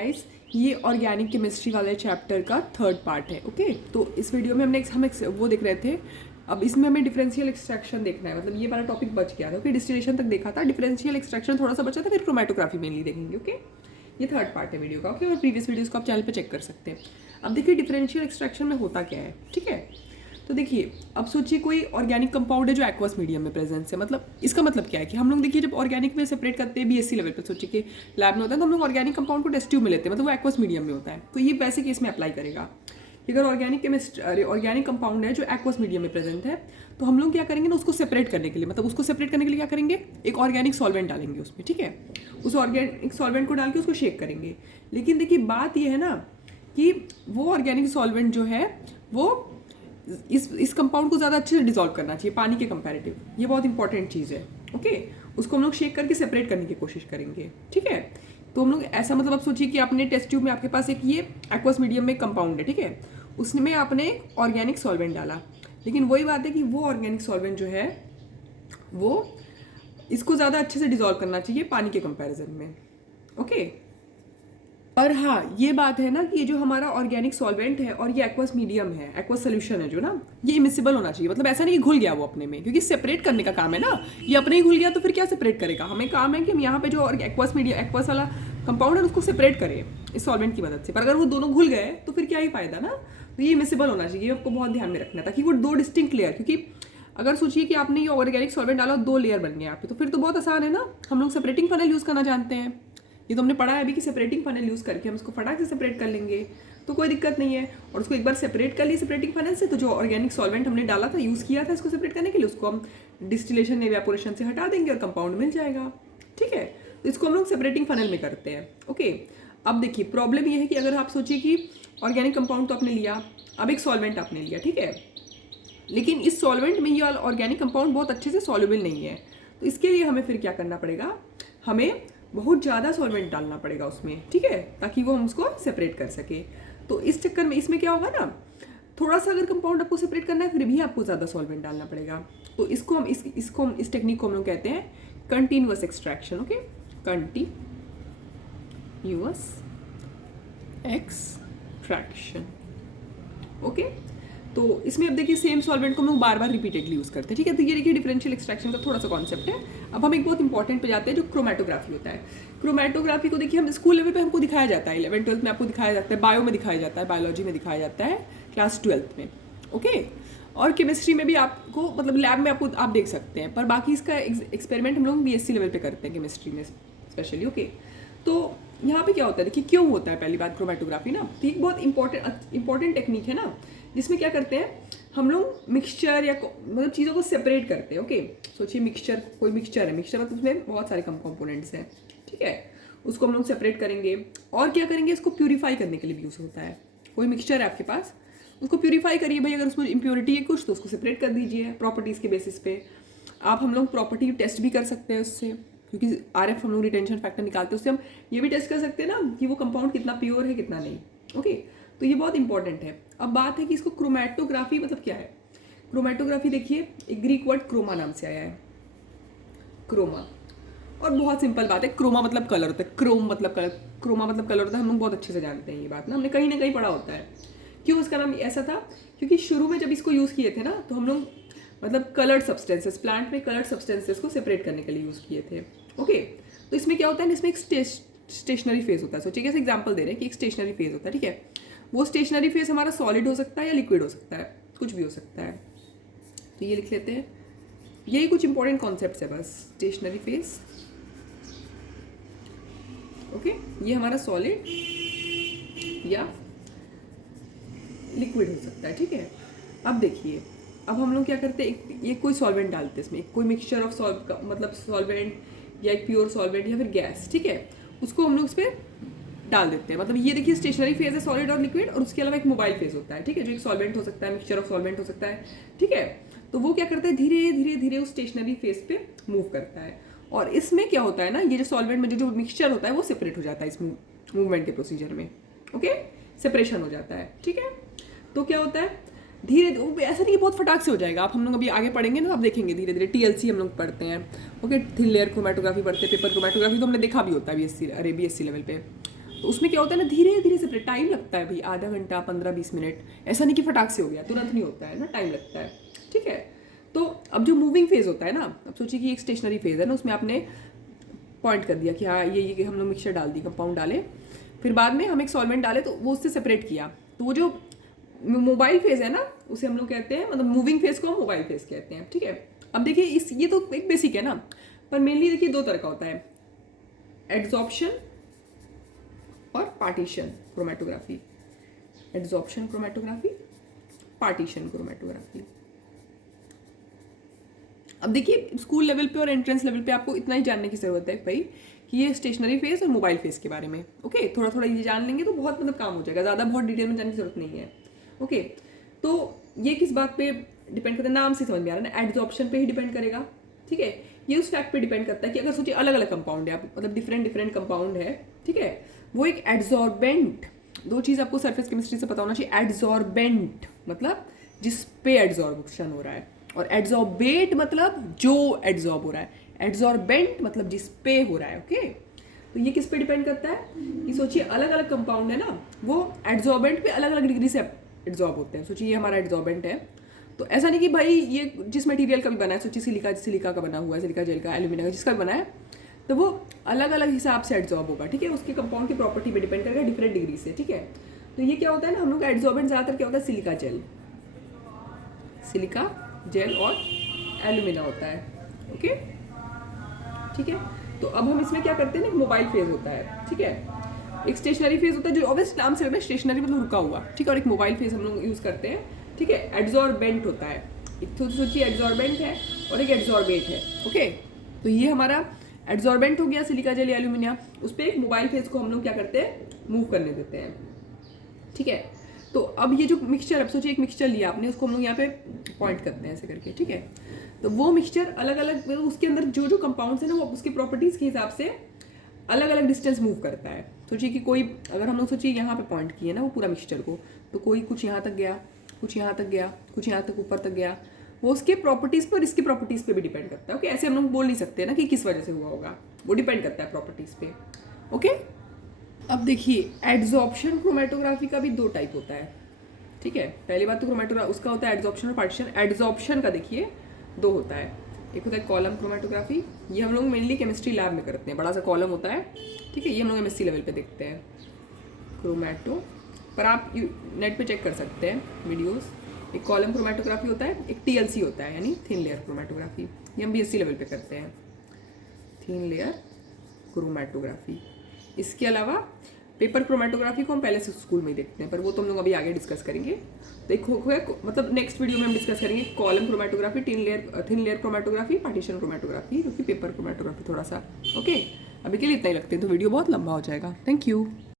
Guys, ये organic chemistry वाले chapter का थर्ड पार्ट है। ओके, तो इस वीडियो में हम वो देख रहे थे। अब इसमें हमें डिफरेंशियल एक्सट्रैक्शन देखना है, मतलब ये वाला टॉपिक बच गया था। ओके, डिस्टिलेशन तक देखा था, डिफरेंशियल एक्सट्रैक्शन थोड़ा सा बचा था, फिर क्रोमेटोग्राफी मेनली देखेंगे। ओके, ये थर्ड पार्ट है वीडियो का। ओके, और प्रीवियस वीडियोस को आप चैनल पे चेक कर सकते हैं। अब देखिए डिफरेंशियल एक्सट्रैक्शन में होता क्या है। ठीक है, तो देखिए अब सोचिए कोई ऑर्गेनिक कंपाउंड है जो एक्वस मीडियम में प्रेजेंस है। मतलब इसका मतलब क्या है कि हम लोग देखिए जब ऑर्गेनिक में सेपरेट करते हैं बीएससी लेवल पे, सोचिए कि लैब में होता है तो हम लोग ऑर्गेनिक कंपाउंड को टेस्ट ट्यूब में लेते हैं, मतलब वो एक्वस मीडियम में होता है। तो ये वैसे केस में अप्लाई करेगा कि अगर ऑर्गेनिक कंपाउंड है जो एक्वस मीडियम में प्रेजेंट है, तो हम लोग क्या करेंगे ना, उसको सेपरेट करने के लिए, मतलब उसको सेपरेट करने के लिए क्या करेंगे, एक ऑर्गेनिक सॉल्वेंट डालेंगे उसमें। ठीक है, उस ऑर्गेनिक सॉल्वेंट को डाल के उसको शेक करेंगे। लेकिन देखिए बात ये है ना कि वो ऑर्गेनिक सॉल्वेंट जो है वो इस कंपाउंड को ज़्यादा अच्छे से डिजोल्व करना चाहिए पानी के कंपैरेटिव। ये बहुत इंपॉर्टेंट चीज़ है। ओके, उसको हम लोग शेक करके सेपरेट करने की कोशिश करेंगे। ठीक है, तो हम लोग ऐसा, मतलब आप सोचिए कि आपने टेस्ट ट्यूब में आपके पास एक ये एक्वस मीडियम में कंपाउंड है। ठीक है, उसमें आपने ऑर्गेनिक सॉल्वेंट डाला, लेकिन वही बात है कि वो ऑर्गेनिक सॉल्वेंट जो है वो इसको ज़्यादा अच्छे से डिजोल्व करना चाहिए पानी के कंपैरिजन में। ओके, और हाँ ये बात है ना कि ये जो हमारा ऑर्गेनिक सॉल्वेंट है और ये एक्वस मीडियम है, एक्वस सोल्यूशन है जो ना, ये इमिसिबल होना चाहिए। मतलब ऐसा नहीं कि घुल गया वो अपने में, क्योंकि सेपरेट करने का काम है ना। ये अपने ही घुल गया तो फिर क्या सेपरेट करेगा। हमें काम है कि हम यहाँ पे जो एक्वस वाला कंपाउंड है उसको सेपरेट करें इस सॉल्वेंट की मदद से। पर अगर वो दोनों घुल गए तो फिर क्या ही फायदा ना। तो ये इमिसिबल होना चाहिए, आपको बहुत ध्यान में रखना, ताकि वो दो डिस्टिंक्ट लेयर, क्योंकि अगर सोचिए कि आपने ये ऑर्गेनिक सॉल्वेंट डाला, दो लेयर बन गए यहाँ पे, तो फिर तो बहुत आसान है ना। हम लोग सेपरेटिंग फनल यूज़ करना जानते हैं, ये तो हमने पढ़ा है अभी कि सेपरेटिंग फनल यूज़ करके हम इसको फटाक से सेपरेट कर लेंगे, तो कोई दिक्कत नहीं है। और उसको एक बार सेपरेट कर लिए सेपरेटिंग फनल से, तो जो ऑर्गेनिक सॉल्वेंट हमने डाला था, यूज़ किया था इसको सेपरेट करने के लिए, उसको हम डिस्टिलेशन एवेपोरेशन से हटा देंगे और कंपाउंड मिल जाएगा। ठीक है, तो इसको हम लोग सेपरेटिंग फनल में करते हैं। ओके, अब देखिए प्रॉब्लम ये है कि अगर आप सोचिए कि ऑर्गेनिक कंपाउंड तो आपने लिया, अब एक सॉल्वेंट आपने लिया। ठीक है, लेकिन इस सॉल्वेंट में ये ऑर्गेनिक कंपाउंड बहुत अच्छे से सॉल्युबल नहीं है, तो इसके लिए हमें फिर क्या करना पड़ेगा, हमें बहुत ज़्यादा सॉल्वेंट डालना पड़ेगा उसमें। ठीक है, ताकि वो हम उसको सेपरेट कर सके। तो इस चक्कर में इसमें क्या होगा ना, थोड़ा सा अगर कंपाउंड आपको सेपरेट करना है फिर भी आपको ज़्यादा सॉल्वेंट डालना पड़ेगा। तो इस टेक्निक को हम लोग कहते हैं continuous extraction. Okay, continuous extraction. Okay, तो इसमें अब देखिए सेम सॉल्वेंट को हम लोग बार बार रिपीटेडली यूज़ करते हैं। ठीक है, तो ये देखिए डिफरेंशियल एक्सट्रैक्शन का थोड़ा सा कॉन्सेप्ट है। अब हम एक बहुत इंपॉर्टेंट पे जाते हैं जो क्रोमेटोग्राफी होता है। क्रोमेटोग्राफी को देखिए हम स्कूल लेवल पे हमको दिखाया जाता है, 11th 12th में आपको दिखाया जाता है, बायो में दिखाया जाता है, बायोलॉजी में दिखाया जाता है, क्लास 12th में। ओके, और केमिस्ट्री में भी आपको, मतलब लैब में आपको आप देख सकते हैं, पर बाकी इसका एक्सपेरिमेंट हम लोग बीएससी लेवल पे करते हैं केमिस्ट्री में स्पेशली। ओके, तो यहाँ पे क्या होता है, देखिए क्यों होता है, पहली बात क्रोमेटोग्राफी ना, तो एक बहुत इंपॉर्टेंट टेक्निक है ना, जिसमें क्या करते हैं हम लोग मिक्सचर या मतलब चीज़ों को सेपरेट करते हैं। ओके, सोचिए मिक्सचर, कोई मिक्सचर है, मिक्सचर मतलब उसमें बहुत सारे कंपोनेंट्स हैं। ठीक है, उसको हम लोग सेपरेट करेंगे और क्या करेंगे, इसको प्यूरीफाई करने के लिए भी यूज़ होता है। कोई मिक्सचर है आपके पास, उसको प्यूरीफाई करिए भाई, अगर उसमें इम्प्योरिटी है कुछ तो उसको सेपरेट कर दीजिए प्रॉपर्टीज़ के बेसिस पे। आप हम लोग प्रॉपर्टी टेस्ट भी कर सकते हैं उससे, क्योंकि आरएफ हम लोग रिटेंशन फैक्टर निकालते हैं, उससे हम ये भी टेस्ट कर सकते हैं ना कि वो कंपाउंड कितना प्योर है कितना नहीं। ओके, तो ये बहुत इंपॉर्टेंट है। अब बात है कि इसको क्रोमेटोग्राफी मतलब क्या है। क्रोमेटोग्राफी देखिए एक ग्रीक वर्ड क्रोमा नाम से आया है, क्रोमा। और बहुत सिंपल बात है, क्रोमा मतलब कलर होता है, क्रोम मतलब कलर, क्रोमा मतलब कलर होता है। हम लोग बहुत अच्छे से जानते हैं ये बात ना, हमने कहीं ना कहीं पढ़ा होता है। क्यों इसका नाम ऐसा था, क्योंकि शुरू में जब इसको यूज़ किए थे ना, तो हम लोग मतलब कलर्ड सब्सटेंसेस, प्लांट में कलर्ड सब्सटेंसेस को सेपरेट करने के लिए यूज़ किए थे। ओके, तो इसमें क्या होता है, इसमें एक स्टेशनरी फेज होता है। सोचिए कैसे एग्जाम्पल दे रहे हैं कि एक स्टेशनरी फेज होता है। ठीक है, वो स्टेशनरी फेज हमारा सॉलिड हो सकता है या लिक्विड हो सकता है, कुछ भी हो सकता है। तो ये लिख लेते हैं, यही कुछ इंपॉर्टेंट कॉन्सेप्ट्स है बस। स्टेशनरी फेज, ओके, ये हमारा सॉलिड या लिक्विड हो सकता है। ठीक है, अब देखिए, अब हम लोग क्या करते हैं, ये कोई सॉल्वेंट डालते हैं इसमें, कोई मिक्सचर ऑफ मतलब सॉल्वेंट या एक प्योर सॉल्वेंट या फिर गैस। ठीक है, उसको हम लोग इस पर डाल देते हैं। मतलब ये देखिए स्टेशनरी फेज है सॉलिड और लिक्विड, और उसके अलावा एक मोबाइल फेज होता है। ठीक है, जो एक सॉल्वेंट हो सकता है, मिक्सचर ऑफ सॉल्वेंट हो सकता है। ठीक है, तो वो क्या करता है, धीरे धीरे धीरे उस स्टेशनरी फेज पे मूव करता है। और इसमें क्या होता है ना, ये जो सॉल्वेंट में जो मिक्सचर होता है वो सेपरेट हो जाता है इस मूवमेंट के प्रोसीजर में। ओके, सेपरेशन हो जाता है। ठीक है, तो क्या होता है, धीरे ऐसा नहीं कि बहुत फटाक से हो जाएगा। आप हम लोग अभी आगे पढ़ेंगे ना, आप देखेंगे धीरे धीरे। टीएलसी हम लोग पढ़ते हैं। ओके, थिन लेयर क्रोमेटोग्राफी पढ़ते हैं, पेपर क्रोमेटोग्राफी तो हमने देखा भी होता है बीएससी लेवल पे। तो उसमें क्या होता है ना, धीरे धीरे सेपरेट, टाइम लगता है भाई, आधा घंटा 15-20 मिनट, ऐसा नहीं कि फटाक से हो गया, तुरंत नहीं होता है ना, टाइम लगता है, ठीक है। तो अब जो मूविंग फेज होता है ना, अब सोचिए कि एक स्टेशनरी फेज है ना, उसमें आपने पॉइंट कर दिया कि हाँ ये हम लोग मिक्सचर डाल दी, कंपाउंड डाले, फिर बाद में हम एक सॉल्वेंट डाले तो वो उससे सेपरेट किया, तो वो जो मोबाइल फेज है ना उसे हम लोग कहते हैं, मतलब मूविंग फेज को हम मोबाइल फेज कहते हैं, ठीक है। अब देखिए ये तो एक बेसिक है ना, पर मेनली देखिए दो तरह का होता है, एड्सॉर्प्शन और partition chromatography. Adsorption chromatography, partition chromatography. अब देखिए स्कूल लेवल पे और एंट्रेंस लेवल पे आपको इतना ही जानने की जरूरत है भाई कि ये स्टेशनरी फेज और मोबाइल फेज के बारे में, ओके। थोड़ा थोड़ा ये जान लेंगे तो बहुत मतलब काम हो जाएगा, ज़्यादा बहुत डिटेल में जानने की जरूरत नहीं है, ओके। तो ये किस बात पे डिपेंड करता है, नाम से समझ में आ रहा है ना, एड्सॉर्प्शन पे ही डिपेंड करेगा, ठीक है। ये उस फैक्ट पे डिपेंड करता है कि अगर सोचिए अलग अलग कंपाउंड है, आप मतलब डिफरेंट डिफरेंट कंपाउंड है, ठीक है, वो एक एड्सॉर्बेंट, दो चीज़ आपको सरफेस केमिस्ट्री से पता होना चाहिए, एड्सॉर्बेंट मतलब जिस पे एड्सॉर्प्शन हो रहा है, और एड्सॉर्बेट मतलब जो एड्सॉर्ब हो रहा है, एड्सॉर्बेंट मतलब जिस पे हो रहा है, ओके। तो ये किस पे डिपेंड करता है कि सोचिए अलग अलग कंपाउंड है ना, वो एड्सॉर्बेंट पे अलग अलग डिग्री से एड्सॉर्ब होते हैं। सोचिए ये हमारा एड्सॉर्बेंट है, तो ऐसा नहीं कि भाई ये जिस मटेरियल का भी बना है, सोचिए सिलिका का बना हुआ है, सिलिका जेल का, एल्यूमिनियम का, जिसका भी बना है, तो वो अलग अलग हिसाब से एड्सॉर्ब होगा, ठीक है, उसके कंपाउंड की प्रॉपर्टी पे डिपेंड करेगा, डिफरेंट डिग्री से, ठीक है। तो ये क्या होता है ना, हम लोग का एड्सॉर्बेंट ज़्यादातर क्या होता है, सिलिका जेल और एल्यूमिना होता है, ओके, ठीक है। तो अब हम इसमें क्या करते हैं ना, एक मोबाइल फेज होता है, ठीक है, एक स्टेशनरी फेज होता है जो ऑब्वियस नाम से लगता है स्टेशनरी मतलब रुका हुआ, ठीक है, और एक मोबाइल फेज हम लोग यूज करते हैं, ठीक है। एड्सॉर्बेंट होता है, एक तो सोचिए एड्सॉर्बेंट है और एक एड्सॉर्बेट है, ओके। तो ये हमारा एड्सॉर्बेंट हो गया, सिलिका जेल एल्यूमिनियम, उस पर एक मोबाइल फेज को हम लोग क्या करते हैं, मूव करने देते हैं, ठीक है। तो अब ये जो मिक्सचर, अब सोचिए एक मिक्सचर लिया आपने, उसको हम लोग यहाँ पे पॉइंट करते हैं ऐसे करके, ठीक है। तो वो मिक्सचर अलग अलग, उसके अंदर जो जो कंपाउंड्स है ना, वो उसकी प्रॉपर्टीज के हिसाब से अलग अलग डिस्टेंस मूव करता है। सोचिए कि कोई, अगर हम लोग सोचिए यहाँ पे पॉइंट किए ना वो पूरा मिक्सचर को, तो कोई कुछ यहाँ तक गया, कुछ यहाँ तक गया, कुछ यहाँ तक ऊपर तक गया, वो उसके प्रॉपर्टीज पर, इसकी प्रॉपर्टीज पे भी डिपेंड करता है, ओके। ऐसे हम लोग बोल नहीं सकते ना कि किस वजह से हुआ होगा, वो डिपेंड करता है प्रॉपर्टीज पे, ओके। अब देखिए एड्सॉर्प्शन क्रोमेटोग्राफी का भी दो टाइप होता है, ठीक है। पहली बात तो क्रोमेटोग्राफी उसका होता है एड्सॉर्प्शन और पार्टीशन। एड्सॉर्प्शन का देखिए दो होता है, एक होता है कॉलम क्रोमेटोग्राफी, ये हम लोग मेनली केमिस्ट्री लैब में करते हैं, बड़ा सा कॉलम होता है, ठीक है, ये हम लोग एमएससी लेवल पे देखते हैं क्रोमेटो, पर आप नेट पे चेक कर सकते हैं वीडियोस। एक कॉलम क्रोमेटोग्राफी होता है, एक टीएलसी होता है यानी थिन लेयर क्रोमेटोग्राफी, ये हम बीएससी लेवल पे करते हैं, थिन लेयर क्रोमेटोग्राफी। इसके अलावा पेपर क्रोमेटोग्राफी को हम पहले से स्कूल में ही देखते हैं, पर वो तो हम लोग अभी आगे डिस्कस करेंगे। तो एक मतलब नेक्स्ट वीडियो में हम डिस्कस करेंगे column chromatography, thin layer chromatography, partition chromatography, क्योंकि पेपर क्रोमेटोग्राफी थोड़ा सा, ओके। अभी के लिए इतना ही रखते हैं, तो वीडियो बहुत लंबा हो जाएगा। Thank you.